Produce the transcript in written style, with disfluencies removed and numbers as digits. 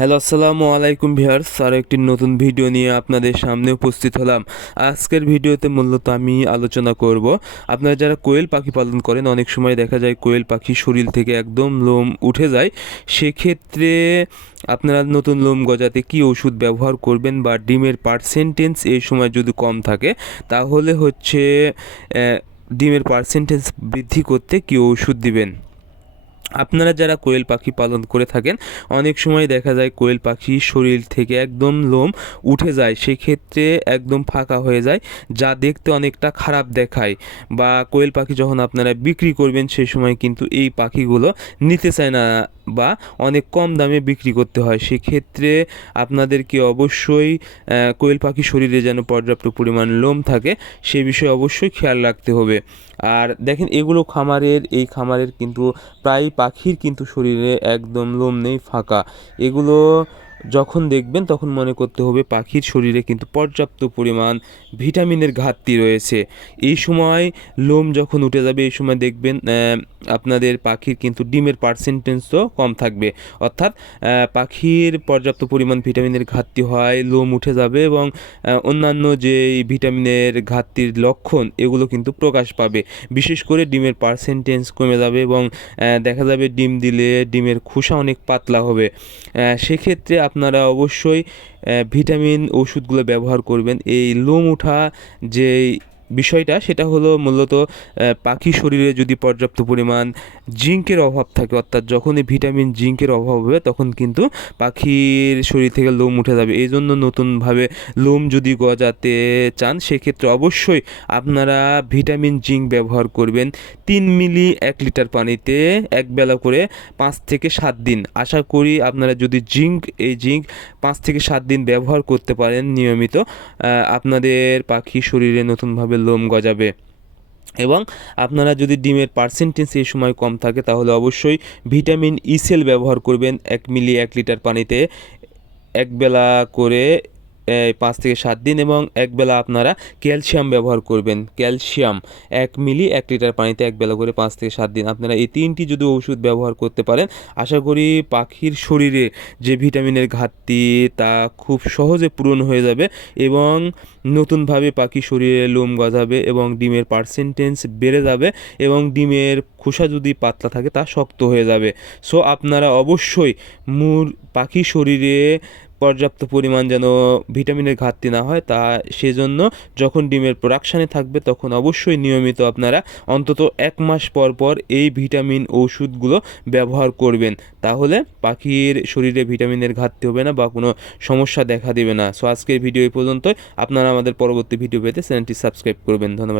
Hello, আসসালামু আলাইকুম viewers. আর একটি নতুন ভিডিও নিয়ে আপনাদের সামনে উপস্থিত হলাম। আজকের ভিডিওতে মূলত আমি আলোচনা করব, আপনারা যারা কোয়েল পাখি পালন করেন, অনেক সময় দেখা যায় কোয়েল পাখির শরীর থেকে একদম লোম উঠে যায়। সেক্ষেত্রে আপনারা নতুন লোম গজাতে কী ওষুধ ব্যবহার করবেন, বা ডিমের পার্সেন্টেজ এই সময় যদি কম থাকে তাহলে ডিমের পার্সেন্টেজ বৃদ্ধি করতে কী ওষুধ দিবেন। আপনারা যারা কোয়েল পাখি পালন করে থাকেন, অনেক সময় দেখা যায় কোয়েল পাখির শরীর থেকে একদম লোম উঠে যায়, সেক্ষেত্রে একদম ফাঁকা হয়ে যায়, যা দেখতে অনেকটা খারাপ দেখায়। বা কোয়েল পাখি যখন আপনারা বিক্রি করবেন সেই সময় কিন্তু এই পাখিগুলো নিতে চায় না, বা অনেক কম দামে বিক্রি করতে হয়। সেক্ষেত্রে আপনাদেরকে অবশ্যই কোয়েল পাখির শরীরে যেন পর্যাপ্ত পরিমাণ লোম থাকে সে বিষয়ে অবশ্যই খেয়াল রাখতে হবে। আর দেখেন, এই খামারের কিন্তু প্রায় পাখির কিন্তু শরীরে একদম লোম নেই, ফাঁকা। এগুলো যখন দেখবেন তখন মনে করতে হবে পাখির শরীরে কিন্তু পর্যাপ্ত পরিমাণ ভিটামিনের ঘাটতি রয়েছে। এই সময় লোম যখন উঠে যাবে এই সময় দেখবেন আপনাদের পাখির কিন্তু ডিমের পার্সেন্টেজও কম থাকবে, অর্থাৎ পাখির পর্যাপ্ত পরিমাণ ভিটামিনের ঘাটতি হয়, লোম উঠে যাবে, এবং অন্যান্য যে ভিটামিনের ঘাটতির লক্ষণ এগুলো কিন্তু প্রকাশ পাবে। বিশেষ করে ডিমের পার্সেন্টেজ কমে যাবে, এবং দেখা যাবে ডিম দিলে ডিমের খোসা অনেক পাতলা হবে। সেক্ষেত্রে আপনারা অবশ্যই ভিটামিন ওষুধগুলো ব্যবহার করবেন। এই লোম ওঠা যে বিষয়টা, সেটা হলো মূলত পাখির শরীরে যদি পর্যাপ্ত পরিমাণ জিঙ্কের অভাব থাকে, অর্থাৎ যখনই ভিটামিন জিঙ্কের অভাব হবে তখন কিন্তু পাখির শরীর থেকে লোম উঠে যাবে। এই জন্য নতুনভাবে লোম যদি গজাতে চান সেক্ষেত্রে অবশ্যই আপনারা ভিটামিন জিঙ্ক ব্যবহার করবেন। 3 মিলি 1 লিটার পানিতে একবেলা করে 5 থেকে 7 দিন। আশা করি আপনারা যদি এই জিঙ্ক 5 থেকে 7 দিন ব্যবহার করতে পারেন নিয়মিত, আপনাদের পাখির শরীরে নতুনভাবে লোম গজাবে। এবং আপনারা যদি ডিমের পার্সেন্টেজ এই সময় কম থাকে তাহলে অবশ্যই ভিটামিন ইসেল ব্যবহার করবেন 1 মিলি 1 লিটার পানিতে একবেলা করে 5 থেকে 7 দিন, এবং একবেলা আপনারা ক্যালসিয়াম ব্যবহার করবেন। ক্যালসিয়াম 1 মিলি 1 লিটার পানিতে একবেলা করে 5 থেকে 7 দিন। আপনারা এই 3টি যদি ওষুধ ব্যবহার করতে পারেন, আশা করি পাখির শরীরে যে ভিটামিনের ঘাটতি তা খুব সহজে পূরণ হয়ে যাবে, এবং নতুনভাবে পাখির শরীরে লোম গজাবে, এবং ডিমের পার্সেন্টেজ বেড়ে যাবে, এবং ডিমের খোসা যদি পাতলা থাকে তা শক্ত হয়ে যাবে। সো আপনারা অবশ্যই পাখির শরীরে পর্যাপ্ত পরিমাণ যেন ভিটামিনের ঘাটতি না হয়, সেজন্য যখন ডিমের প্রোডাকশানে থাকবে তখন অবশ্যই নিয়মিত আপনারা অন্তত 1 মাস পর পর এই ভিটামিন ওষুধগুলো ব্যবহার করবেন। তাহলে পাখির শরীরে ভিটামিনের ঘাটতি হবে না বা কোনো সমস্যা দেখা দেবে না। সো আজকের ভিডিও এই পর্যন্তই। আপনারা আমাদের পরবর্তী ভিডিও পেতে চ্যানেলটি সাবস্ক্রাইব করবেন। ধন্যবাদ।